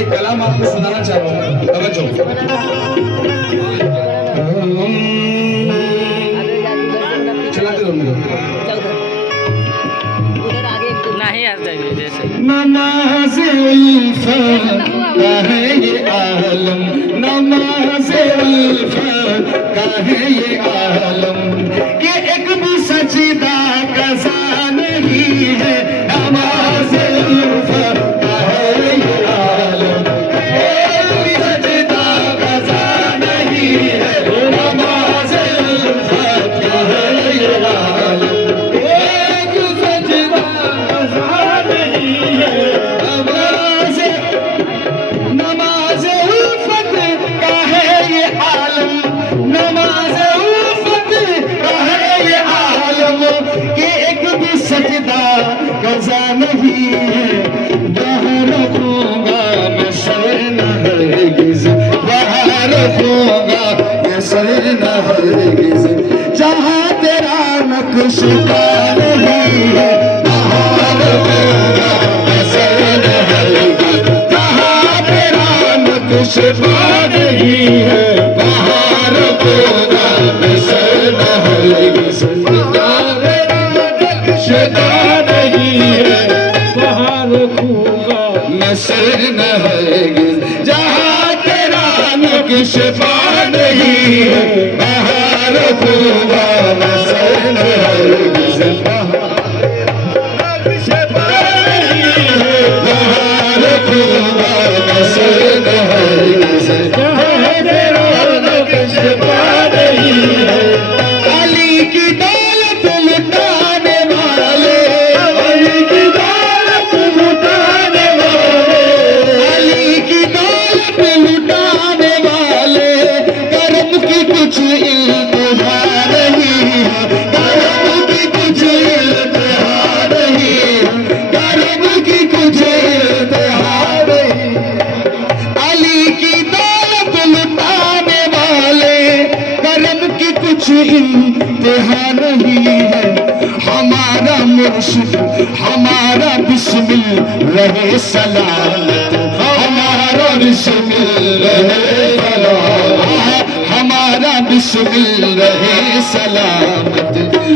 एक कलाम आपको सुनाना चाह रहा हूँ, तवज्जो। चलाते रहो मेरे नहीं यार जैसे नमाज़ उल्फत का है ये आलम, नमाज़ उल्फत का है ये आलम, कि एक भी सजदा कज़ा नहीं है। नमाज़ उल्फत का है ये आलम, एक भी सजदा कज़ा नहीं है। नमाज़ उल्फत का है ये आलम, एक सजदा कज़ा नहीं है। नमाज़ उल्फत का है ये आलम, नमाज़ उल्फत का है ये आलम, कि एक भी सजदा कज़ा नहीं है। वहाँ रखूँगा मैं सर न हरगिज़, वहाँ रखूँगा मैं सर न हरगिज़, जहाँ तेरा नक्शा नहीं है। वहाँ रखूँगा मैं सर न हरगिज़, जहाँ तेरा नक्शा नहीं है। वहाँ रखूँगा मैं सर न हरगिज़, जहाँ तेरा नक्शा नहीं है। वहाँ रखूँगा मैं सर न हरगिज़, जहाँ तेरा नक्शा नहीं है। वहाँ रखूँगा मैं सर न हरगिज़, वहाँ नक्शा नहीं है। वहाँ रखूँगा मैं सर न हरगिज़, जहाँ तेरा नक्शा नहीं है। अली की दौलत लुटाने वाले, अली की दौलत लुटाने वाले, अली की दौलत लुटाने वाले, कर्म की कुछ इंतहा नहीं है। कर्म की कुछ इंतहा नहीं है। कर्म की कुछ इंतहा नहीं है। अली की दौलत लुटाने वाले, कर्म की कुछ इंतहा नहीं है। हमारा मुर्शिद हमारा बिस्मिल रहे सलामत, हमारा बिस्मिल रहे सलामत, हमारा बिस्मिल रहे सलामत,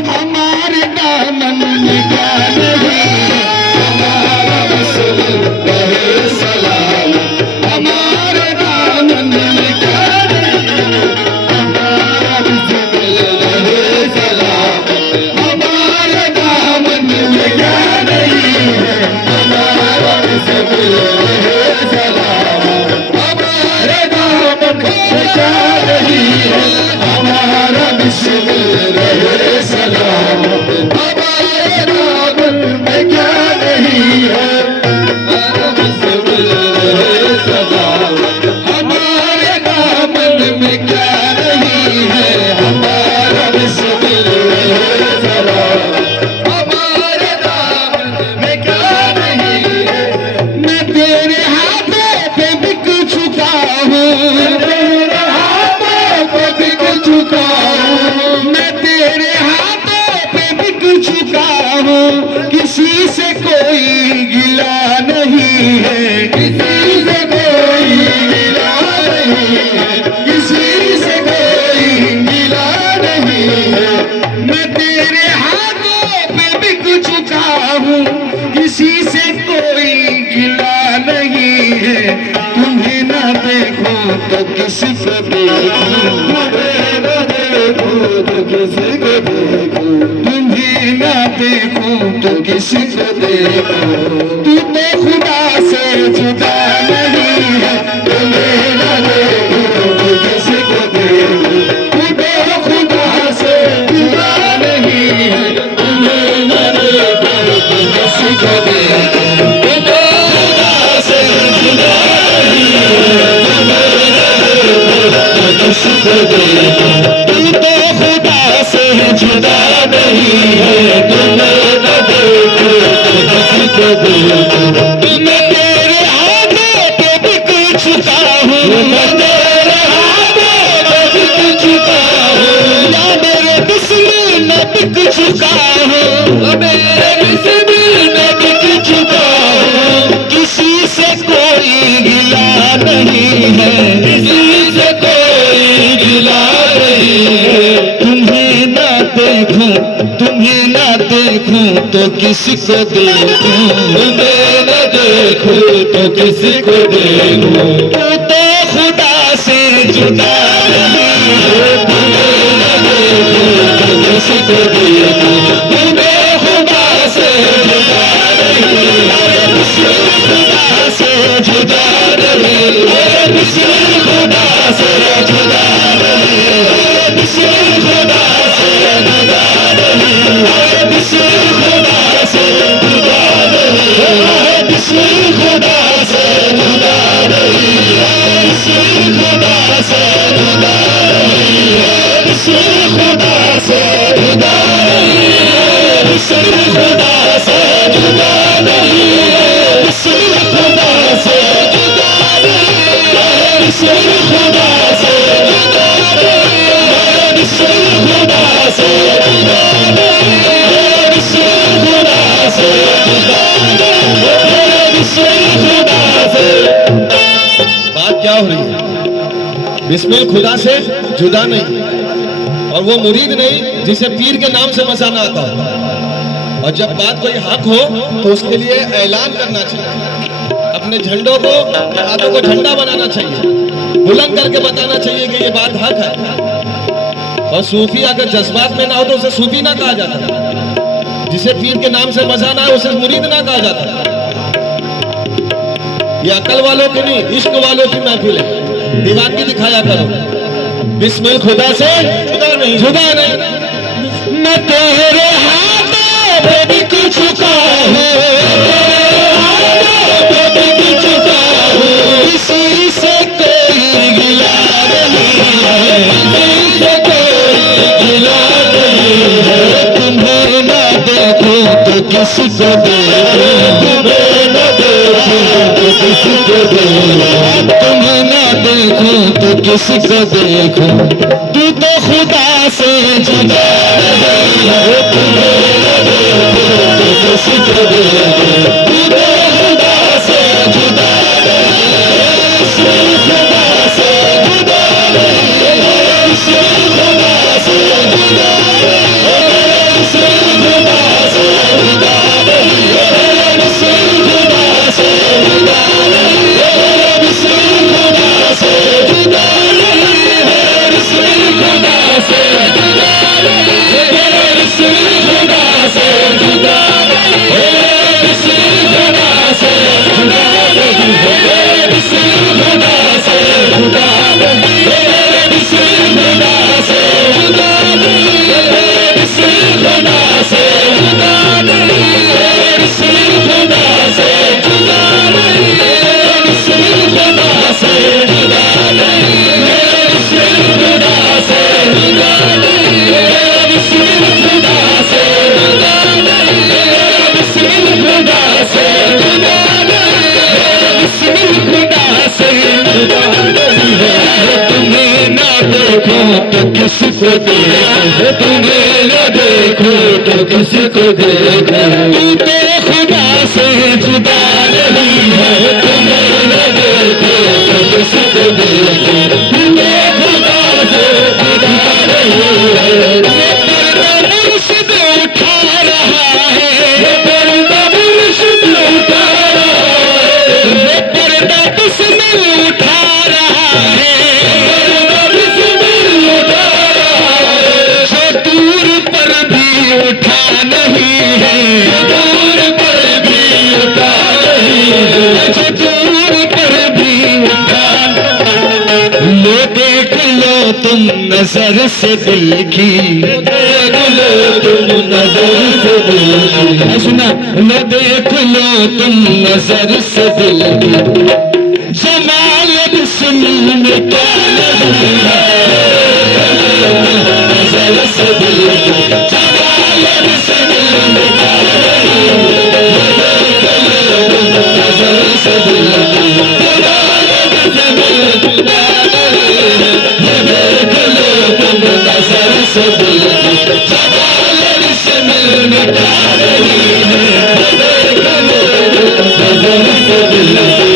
हमारे दामन में क्या नहीं है। हमारा बिस्मिल रहे सलामत, हमारे दामन में क्या नहीं है। हमारा बिस्मिल रहे सलामत, हमारे दामन में क्या नहीं है। हमारा बिस्मिल रहे सलामत, हमारे दामन में क्या नहीं है। हमारा बिस्मिल रहे सलामत, हमारे दामन में क्या नहीं है। हमारा बिस्मिल रहे सलामत, हमारे दामन में क्या नहीं है। हमारा बिस्मिल रहे सलामत, हमारे दामन में क्या नहीं है। मैं तेरे हाथों पे बिक चुका हूँ, तेरे हाथों पे बिक चुका हूँ, मैं तेरे हाथों पे बिक चुका हूँ। किसी से कोई गिला नहीं है, किसी से कोई गिला नहीं है, किसी से कोई गिला नहीं है। मैं तेरे हाथों पे बिक चुका हूँ, किसी से कोई गिला नहीं है। तुम्हें ना देखो तो किसको देखूं, तुम्हें ना देखो तो किसको देखूं, तुम्हें ना देखूं तो किसको देखूं। तू तो खुदा से जुदा नहीं है। तुम्हें ना देखो तो किसको देखूं, तू तो खुदा से जुदा नहीं है। तुम्हें ना देखो तो किसको देखूं, तू तो खुदा से जुदा नहीं है। तुम्हें ना देखो तो किसको देखूं, तू तो खुदा से जुदा नहीं है। तुम्हें ना देखो तो किसको देखूं। मैं तेरे हाथों पे बिक चुका हूँ, मैं तेरे हाथों पे बिक चुका हूँ। या मेरे बिस्मिल में बिक चुका हूँ, मेरे बिस्मिल में बिक चुका हूँ। किसी से कोई कोई गिला नहीं है, किसी से कोई गिला नहीं है। तुम्हें ना देखूं, तुम्हें ना देखूं तो किसको देखूं, तुम्हें न देखूं तो किसको देखूं। तू तो खुदा से जुदा नहीं है, तुम्हें न देखूं तो किसको देखूं। तुम्हें खुदा से जुदा नहीं, अरे किसी खुदा से जुदा नहीं, अरे किसी खुदा से जुदा नहीं, अरे किसी खुदा से जुदा नहीं, अरे किसी खुदा से जुदा नहीं, अरे किसी खुदा से जुदा नहीं, अरे किसी खुदा से जुदा नहीं, अरे किसी खुदा से जुदा नहीं, किसी खुदा से जुदा नहीं, किसी खुदा से जुदा नहीं, किसी खुदा से जुदा नहीं, किसी खुदा से जुदा नहीं, किसी खुदा से जुदा नहीं, किसी खुदा से। बात क्या हो रही है? बिस्मिल खुदा से जुदा नहीं, और वो मुरीद नहीं जिसे पीर के नाम से मसाना आता हो। और जब बात कोई हक हो तो उसके लिए ऐलान करना चाहिए, अपने झंडों को, हाथों को झंडा बनाना चाहिए, बुलंद करके बताना चाहिए कि ये बात हक है। और सूफी अगर जज्बात में ना हो तो उसे सूफी ना कहा जाता, जिसे पीर के नाम से मसाना है उसे मुरीद ना कहा जाता। ये अकल वालों की नहीं, इश्क वालों की महफिल है, दीवानगी दिखाया करो। बिस्मिल खुदा से जुदा नहीं, जुदा नहीं। मैं तेरे हाथों पे भी कुछ चुका हूँ, किसी से कोई गिला नहीं है, किसी से कोई गिला नहीं है। तुम्हें ना देखूं तो किसको देखूं, तुम्हें ना देखूं तो किसको देखूं, तुम्हें ना देखूं तो किसको देखूं। तू तो खुदा से जुदा नहीं है, तुम्हें ना देखूं तो किसको देखूं। तू तो खुदा से जुदा नहीं है, किसी खुदा से जुदा नहीं है, किसी खुदा से जुदा नहीं है, किसी खुदा से जुदा नहीं है, किसी खुदा से जुदा नहीं है, किसी खुदा से जुदा नहीं है, किसी खुदा से जुदा नहीं है, किसी खुदा से जुदा नहीं है, किसी खुदा से जुदा नहीं है, किसी खुदा से जुदा नहीं है, किसी खुदा से जुदा नहीं है, किसी खुदा से जुदा नहीं है, किसी खुदा से जुदा नहीं है, किसी खुदा से जुदा नहीं है, किसी खुदा से जुदा नहीं है, किसी खुदा से जुदा नहीं है, किसी खुदा से जुदा नहीं है, किसी खुदा से जुदा नहीं है। तुम्हें ना देखो तो किसको देखो, तुम्हें ना देखो तो किसको देखो। तू तो खुदा से जुदा नहीं है, तुम्हें ना देखो तो किसको देखो। तू तो खुदा से जुदा नहीं है। ये पर्दा मुर्शिद उठा रहा है, ये पर्दा मुर्शिद उठा रहा है, ये पर्दा बिस्मिल उठा रहा है, दूर पर भी उठा नहीं है, दूर पर भी उठा नहीं है, दूर पर भी उठा। लो देख लो तुम नजर से दिल की, देख लो तुम नजर से दिल की, सुना, लो देख लो तुम नजर से दिल की। जमाल बिस्मिल में क्या नहीं है, नजर से दिल की, जमाल बिस्मिल में क्या नहीं है, नजर से दिल की, जमाल बिस्मिल में क्या नहीं है, देख लो तुम नजर से दिल की, जमाल बिस्मिल में क्या नहीं है, देख लो तुम नजर से दिल की।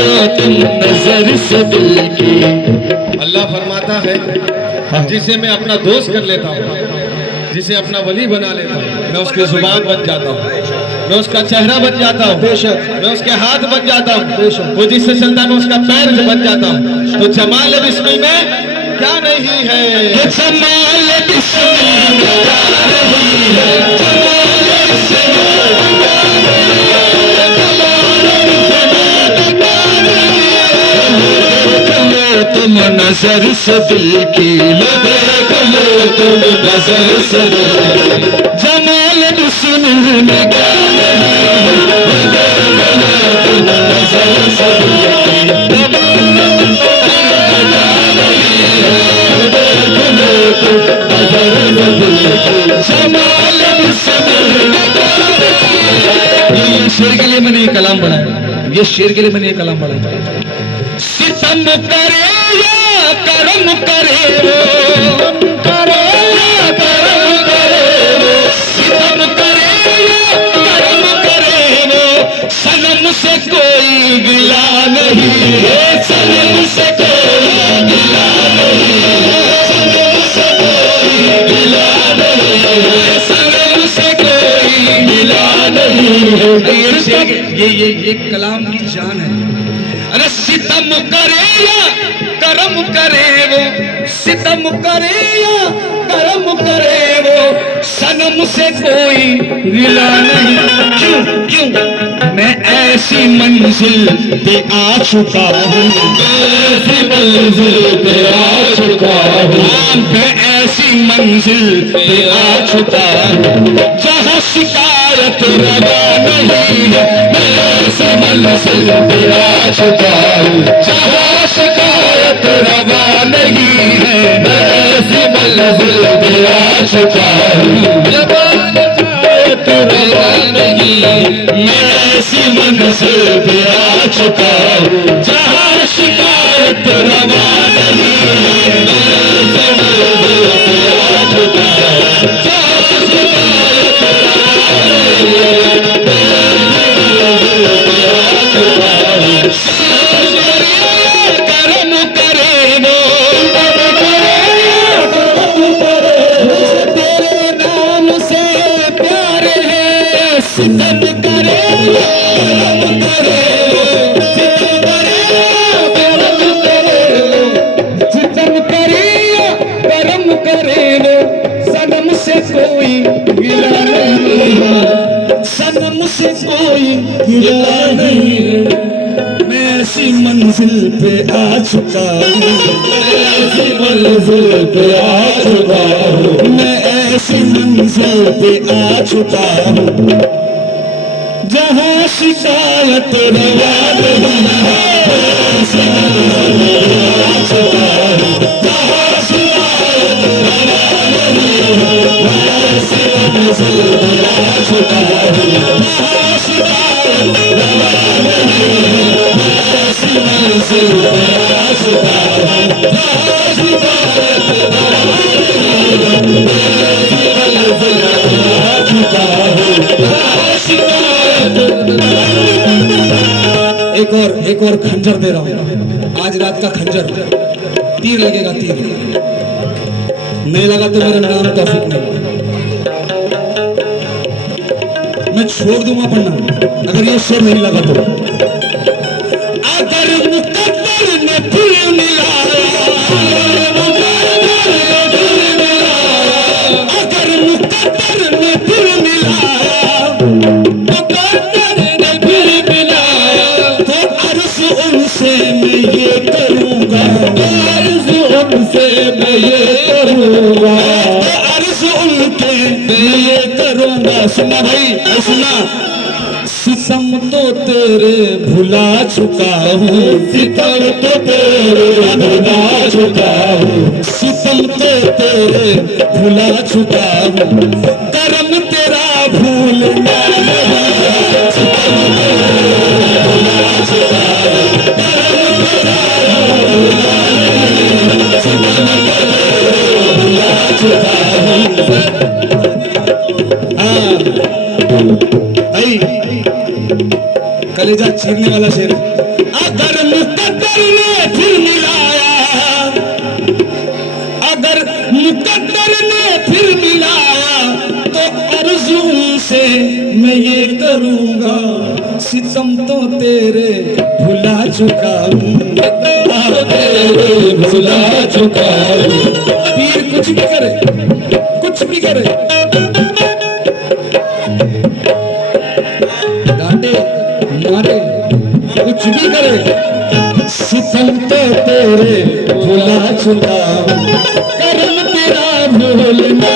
लो तुम नजर से दिल की। अल्लाह फरमाता है जिसे मैं अपना दोस्त कर लेता हूँ, जिसे अपना वली बना लेता हूँ, मैं उसकी जुबान बन जाता हूँ, मैं उसका चेहरा बन जाता हूँ, मैं उसके हाथ बन जाता हूँ, वो जिससे चलता है मैं उसका पैर बन जाता हूँ। तो जमाल बिस्मिल में क्या नहीं है, ये जमाल बिस्मिल में क्या नहीं है, जमाल बिस्मिल में तुम नजर से दिल की, लो देख लो तुम नजर से दिल की। जमाल बिस्मिल में क्या नहीं है, देख लो तुम नजर से दिल की। ये शेर के लिए मैंने ये कलाम बनाया, ये शेर के लिए मैंने ये कलाम बनाया। सितम करे या करम करे वो, करे या करम करे वो, सितम करे या करम करे वो, सनम से कोई गिला नहीं है, सनम से कोई गिला नहीं है, सनम से कोई गिला नहीं है, सनम से कोई गिला नहीं है। ये कलाम की जान है। अरे सितम करे या करम करे वो, सितम करे या करम करे वो, सनम से कोई गिला नहीं। क्यों क्यों मैं ऐसी मंजिल पे आ चुका हूँ, ऐसी मंजिल पे आ चुका हूँ, मैं ऐसी मंजिल पे आ चुका हूँ जहाँ शिकायत रवा नहीं है, मैं ऐसी मंजिल पे आ चुका हूँ जहाँ शिकायत रवा नहीं है, मैं ऐसी मंजिल पे आ चुका हूँ जहाँ शिकायत रवा नहीं है, मैं ऐसी मंजिल पे आ चुका हूँ जहाँ शिकायत रवा नहीं है, मैं ऐसी मंजिल पे आ चुका हूँ जहाँ शिकायत रवा नहीं है, मैं ऐसी मंजिल पे आ चुका हूँ। करम करे वो, तेरे नाम से प्यार है, सितम करे करम करे, सितम करे करम करे, सितम करे करम करे वो, सनम से कोई गिला नहीं, सनम से कोई गिला नहीं। मैं ऐसी मंजिल पे आ चुका हूँ, ऐसी मंजिल पे आ चुका हूँ, मैं ऐसी मंजिल पे आ चुका हूँ जहाँ शिकायत रवा नहीं है, ऐसी मंजिल पे आ चुका हूँ जहाँ शिकायत रवा नहीं है, ऐसी मंजिल पे आ चुका हूँ जहाँ शिकायत रवा नहीं है, ऐसी मंजिल पे आ चुका हूँ जहाँ शिकायत रवा नहीं है, ऐसी मंजिल पे आ चुका हूँ जहाँ शिकायत। एक और खंजर दे रहा हूँ, आज रात का खंजर, तीर लगेगा, तीर नहीं लगा तो मेरा नाम तौफीक नहीं, मैं छोड़ दूंगा पढ़ना अगर ये शेर नहीं लगा तो। अगर मुकद्दर ने फिर मिलाया, अगर मुकद्दर ने फिर मिलाया, मुकद्दर ने फिर मिलाया, तो अर्ज उनसे मैं ये करूँगा, अर्ज उनसे मैं ये करूँगा, अर्ज उनके मैं ये करूँगा। सुना भाई, सुना। सितम तो तेरे भुला चुका हूँ, सितम तो तेरे भुला चुका हूँ, सितम तो तेरे भुला चुका हूँ, करम तेरा भूलना नहीं है, सितम तेरे भुला चुका हूँ, करम तेरा भूलना नहीं है, सितम तेरे भुला चुका हूँ। हाँ भाई, कलेजा चीरने वाला शेर। अगर सितम तो तेरे भुला चुका हूँ, तेरे भुला चुका हूँ। पीर कुछ भी करे, कुछ भी करे, डांटे मारे, कुछ भी करे, सितम तो तेरे भुला चुका हूँ, कर्म तेरा भूलना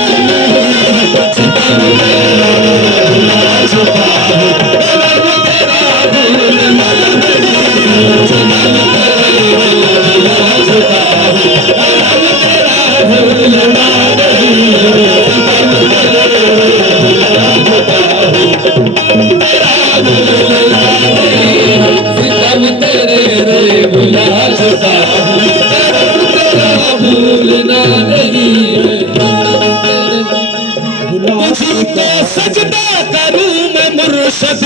सजदा करूं मैं मुर्शद,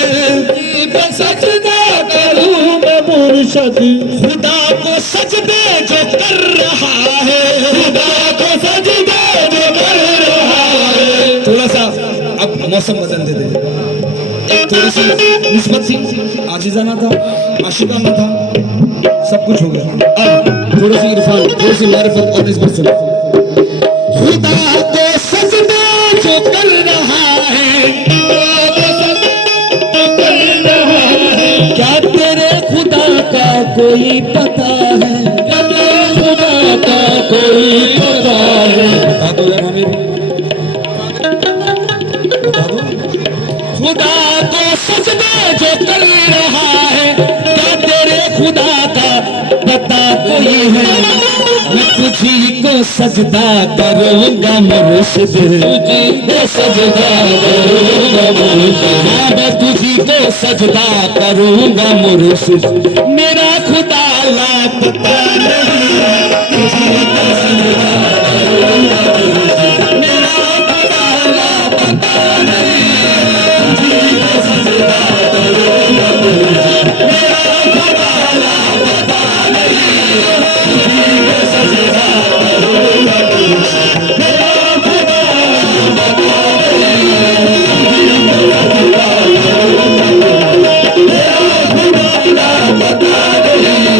सजदा करूं मैं मुर्शद, खुदा को सजदे जो कर रहा है, खुदा को सजदे जो कर रहा है। थोड़ा सा अब मौसम बदल दे दे, एक थोड़ी सी निस्बत थी, आजीजाना था, आशिकाना था, सब कुछ हो गया। अब थोड़ी सी इरफान, थोड़ी सी मारिफत और निस्बत सुनो। खुदा को सजदे जो कर रहा है, क्या तेरे खुदा का कोई पता है, क्या तेरे खुदा का कोई पता है? बता दो यार हमें, बता दो। खुदा को सजदा जो कर रहा है, क्या तेरे खुदा का पता कोई है? मैं तुझी को सजदा करूंगा मुर्शिद, तुझी को सजदा करूंगा मुर्शिद, मैं तुझी को सजदा करूंगा मुर्शिद, मेरा खुदा लापता नहीं, तुझी को सजदा करूंगा मुर्शिद, मेरा खुदा लापता नहीं, तुझी को सजदा करूंगा मुर्शिद, मेरा खुदा लापता नहीं, तुझी को सजदा करूंगा मुर्शिद, मेरा खुदा लापता नहीं, तुझी को सजदा करूंगा मुर्शिद, मेरा खुदा लापता नहीं।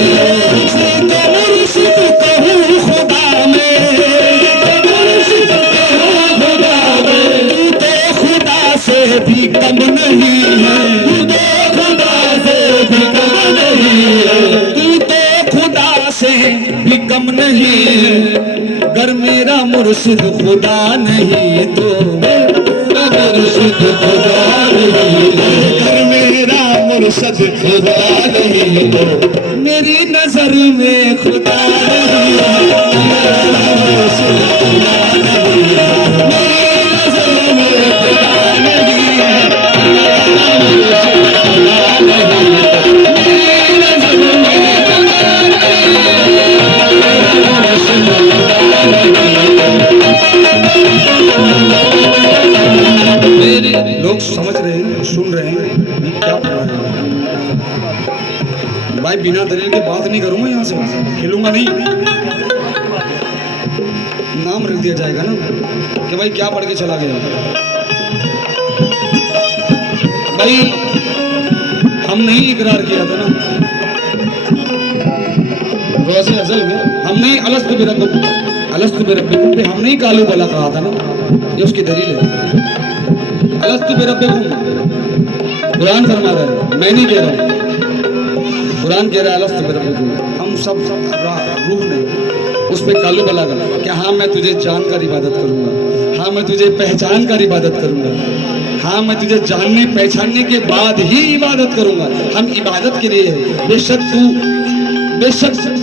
तुझे तो मुर्शिद कहूँ खुदा में, मुर्शिद कहूँ खुदा में, तू तो खुदा से भी कम नहीं है, तू तो खुदा से भी कम नहीं है, तू तो खुदा से भी कम नहीं है। अगर मेरा मुर्शिद खुदा नहीं तो मेरा मुर्शिद खुदा नहीं है, अगर मेरा मुर्शिद खुदा नहीं तो मेरी नजर में खुदा नहीं है, मेरा मुर्शिद खुदा नहीं है, मेरी नजर में खुदा नहीं है, मेरा मुर्शिद खुदा नहीं है, मेरी नजर में खुदा नहीं है, मेरा मुर्शिद खुदा नहीं है। लोग समझ रहे हैं, सुन रहे हैं, ये क्या पढ़ रहे हैं भाई? बिना दलील के बात नहीं करूंगा, यहाँ से हिलूंगा नहीं, नाम रख दिया जाएगा ना कि भाई क्या पढ़ के चला गया। भाई हम नहीं इकरार किया था ना रोज़े अज़ल में, हमने अलस्तु बिरब्बिकुम पे हमने ही कालू बला कहा था ना, ये उसकी दलील है। अलस्तु बिरब्बिकुम कुरान फरमा रहा है, मैं नहीं कह रहा हूँ, कुरान कह रहा है अलस्तु बिरब्बिकुम। हम सब रूह ने उस पर कालू बला का कि हाँ मैं तुझे जानकर इबादत करूँगा, हाँ मैं तुझे पहचान कर इबादत करूँगा, हाँ मैं तुझे जानने पहचानने के बाद ही इबादत करूँगा। हम इबादत के लिए है, बेशक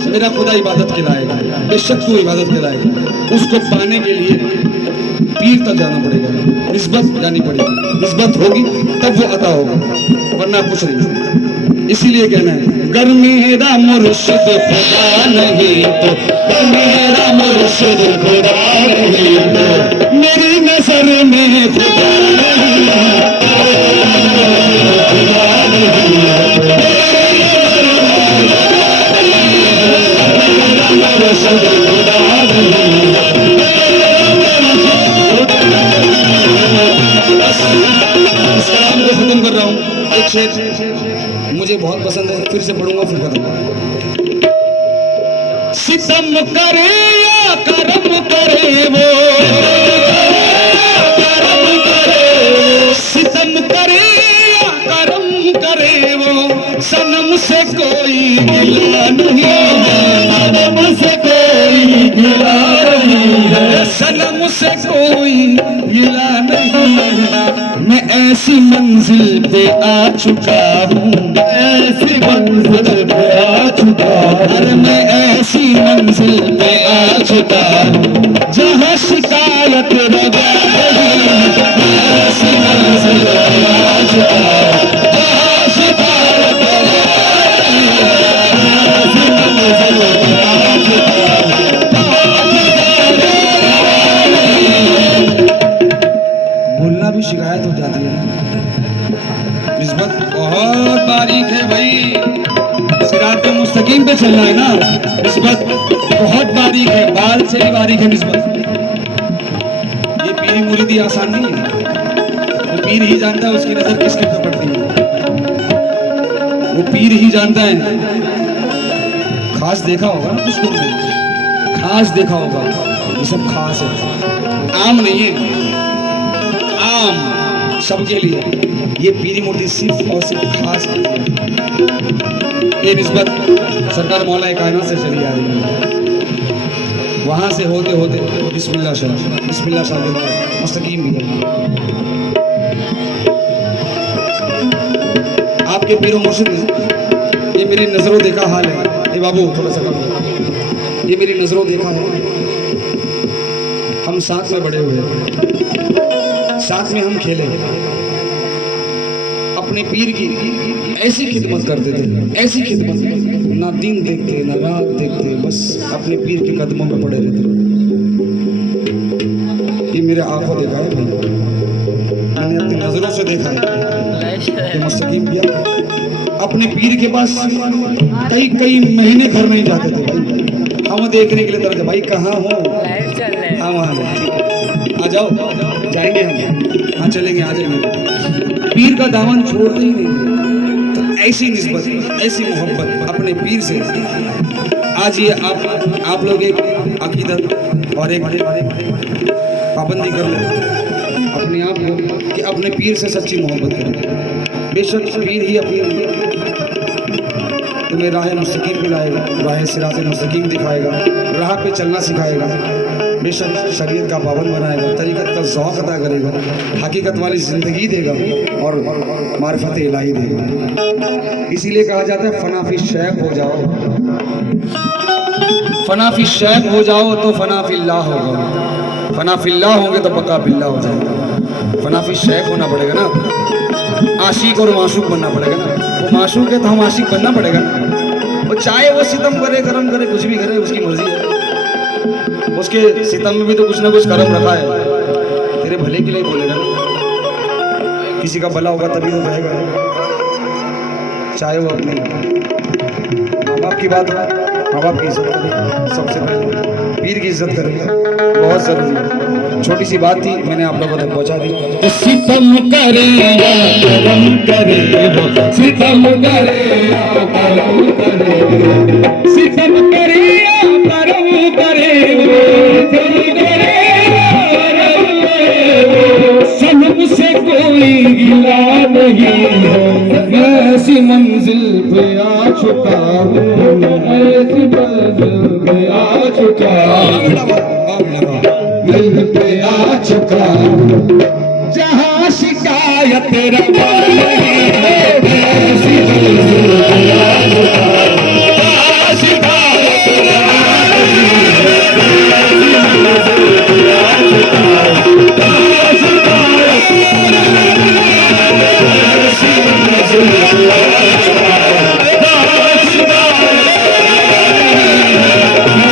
मेरा खुदा इबादत के लायक है, बेशक तू इबादत के लायक है। उसको पाने के लिए पीर तक जाना पड़ेगा, निस्बत जानी पड़ेगी, निस्बत होगी तब वो अता होगा, वरना कुछ नहीं। इसीलिए कहना है गर मेरा मुर्शिद खुदा नहीं तो, गर मेरा मुर्शिद खुदा नहीं तो मेरी नजर में खुदा नहीं है, खुदा नहीं है, मुर्शिद खुदा नहीं है। इस कलाम को खत्म कर रहा हूँ एक शेर पसंद है, फिर से पढ़ूंगा फिर करूंगा। सितम करे या करम करे वो, सितम करे या करम करे वो, सनम से कोई गिला नहीं है, सनम से कोई गिला नहीं है, सनम से कोई गिला नहीं है। मैं ऐसी मंजिल पे आ चुका हूँ, ऐसी मंजिल पे आ चुका हूँ, अरे मैं ऐसी मंजिल पे आ चुका हूँ जहाँ शिकायत रवा नहीं, ऐसी मंजिल पे आ चुका हूँ जहाँ शिकायत रवा नहीं, ऐसी मंजिल पे आ चुका हूँ। बोलना भी शिकायत हो जाती है ना। निस्बत बहुत बारीक है भाई, सिराते मुस्तकीम पे चलना है ना। निस्बत बहुत बारीक है, बाल से भी बारीक है निस्बत। ये पीरी मुरीदी आसान नहीं है, वो पीर ही जानता है उसकी नजर किसके ऊपर पड़ती है, वो पीर ही जानता है। खास देखा होगा ना कुछ तुमने, खास देखा होगा, ये सब खास है, आम नहीं है, आम सबके लिए। ये पीरी मूर्ति सिर्फ और सिर्फ खास है। ये निस्बत सरकार मौला कायनात से चली आ रही है, वहां से होते होते बिस्मिल्लाह शाह मुस्तकीम भी है। आपके पीरो मुर्शिद ने ये मेरी नजरों देखा हाल है। ए बाबू थोड़ा सा कम, ये मेरी नजरों देखा है। हम साथ में बड़े हुए, साथ में हम खेले, अपने पीर की ऐसी खिदमत करते थे, ऐसी खिदमत, ना दिन देखते ना रात देखते, बस अपने पीर के कदमों में पड़े रहते। ये मेरे आंखों देखा है भाई, मैंने अपनी नजरों से देखा है कि मुस्तकीम किया अपने पीर के पास कई कई महीने घर नहीं जाते थे भाई, हम देखने के लिए तरह भाई कहाँ हो, हाँ वहाँ आ जाओ, जाएंगे हम, हाँ चलेंगे, आ जाएंगे। पीर का दामन छोड़ते ही नहीं थे। तो ऐसी निस्बत, ऐसी मोहब्बत अपने पीर से, आज ये आप लोग एक अकीदत और एक पाबंदी कर लें अपने आप को कि अपने पीर से सच्ची मोहब्बत करें। बेशक पीर ही अपनी तुम्हें राह मुस्तकीम दिलाएगा, राह सिरात मुस्तकीम दिखाएगा, राह पे चलना सिखाएगा, बेशक शरीयत का पाबंद बनाएगा, तरीक़त का ज़ौक़ अता करेगा, हकीकत वाली ज़िंदगी देगा और मारिफत इलाही देगा। इसीलिए कहा जाता है फनाफी शेख हो जाओ, फनाफी शेख हो जाओ तो फनाफिल्लाह होगा, फनाफिल्लाह होंगे तो पक्का बिल्लाह हो जाएगा। फनाफी शेख होना पड़ेगा ना, आशिक और माशूक बनना पड़ेगा ना। वो माशूक है तो हम आशिक बनना पड़ेगा ना। वो चाहे वो सितम करे, करम करे, कुछ भी करे, उसकी मर्जी है। उसके सितम में भी तो कुछ ना कुछ करम रखा है, तेरे भले के लिए बोलेगा ना। किसी का भला होगा तभी तो कहेगा, चाहे वो अपने माँ बाप की बात हो, माँ बाप की इज्जत करें, सबसे पहले पीर की इज्जत करें, बहुत जरूरी है। छोटी सी बात थी, मैंने आप लोगों तक पहुंचा दी। सितम करे या करम करे वो, सितम करे या करम करे, सितम करे या करम करे वो, सितम करे या करम करे वो, सनम से कोई गिला नहीं है, ऐसी मंजिल पे आ चुका हूँ, ऐसी मंजिल पे आ चुका हूँ, दिल पे आ चुका हूँ जहाँ शिकायत रवा नहीं है, ऐसी मंजिल पे आ चुका हूँ जहाँ शिकायत रवा नहीं है, ऐसी मंजिल पे आ चुका हूँ जहाँ शिकायत रवा नहीं है, ऐसी मंजिल पे आ चुका हूँ जहाँ शिकायत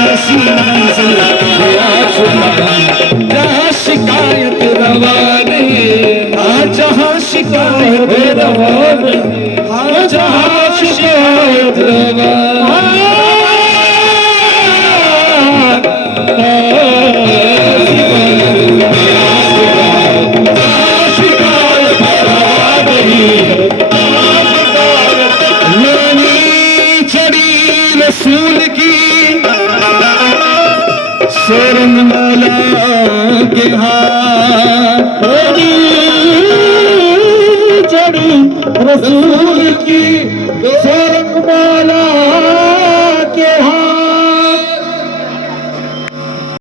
ऐसी मंजिल पे आ चुका हूँ जहाँ शिकायत रवा नहीं, जहाँ शिकायत रवा नहीं। के हाथ चढ़ी रसूल की